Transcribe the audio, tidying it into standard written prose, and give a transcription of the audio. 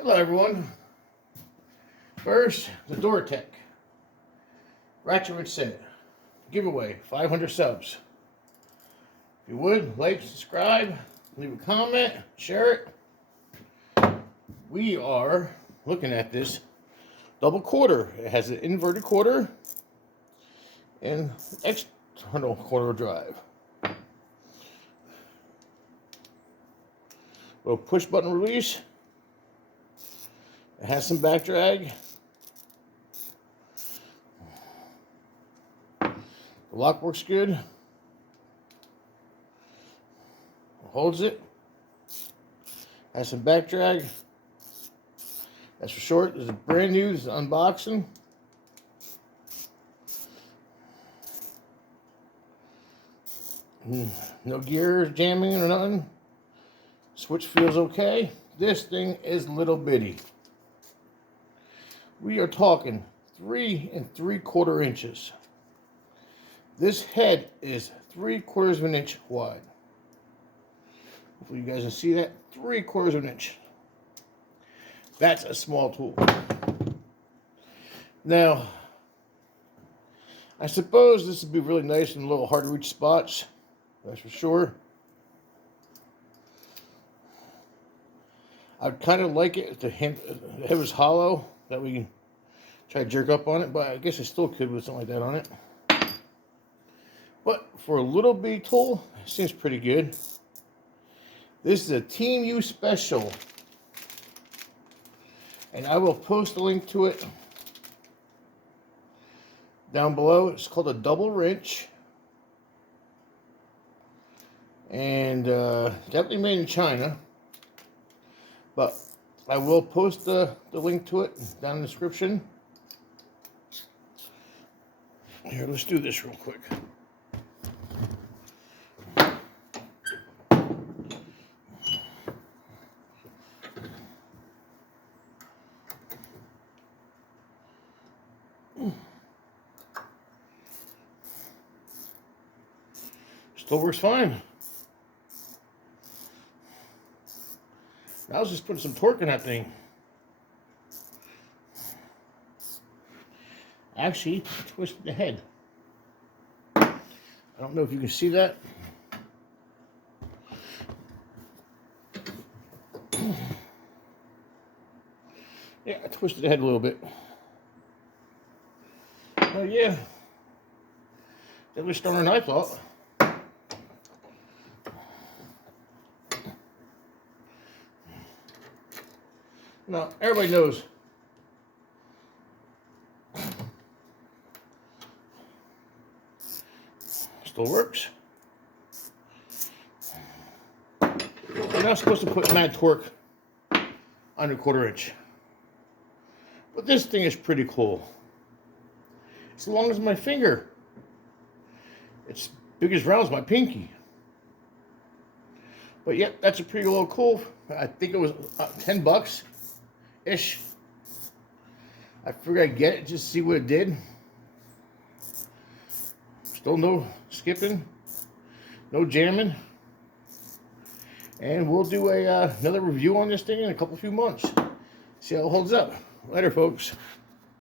Hello everyone. First, the door tech. Ratchet set. Giveaway, 500 subs. If you would, like, subscribe, leave a comment, share it. We are looking at this double quarter. It has an inverted quarter and external quarter drive. Little push button release. It has some back drag. The lock works good. Holds it. Has some back drag. That's for short. This is brand new. This is unboxing. No gear jamming or nothing. Switch feels okay. This thing is little bitty. We are talking 3 3/4 inches. This head is 3/4 of an inch wide. Hopefully you guys can see that. 3/4 of an inch. That's a small tool. Now, I suppose this would be really nice in little hard to reach spots. That's for sure. I'd kind of like it if the head was hollow. That we can try to jerk up on it, but I guess I still could with something like that on it. But for a little bitty tool, it seems pretty good. This is a Temu special, and I will post a link to it down below. It's called a double wrench, and definitely made in China. But I will post the link to it down in the description. Here, let's do this real quick. Still works fine. I was just putting some torque in that thing. Actually, twisted the head. I don't know if you can see that. Yeah, I twisted the head a little bit. Oh yeah, that was stronger than I thought. Now, everybody knows still works. You're not supposed to put mad torque on a 1/4 inch. But this thing is pretty cool. It's as long as my finger. It's big as round as my pinky. But yep, that's a pretty little cool. I think it was $10 ish. I figured I'd get it just to see what it did. Still no skipping, no jamming, and we'll do another review on this thing in a few months. See how it holds up. Later, folks.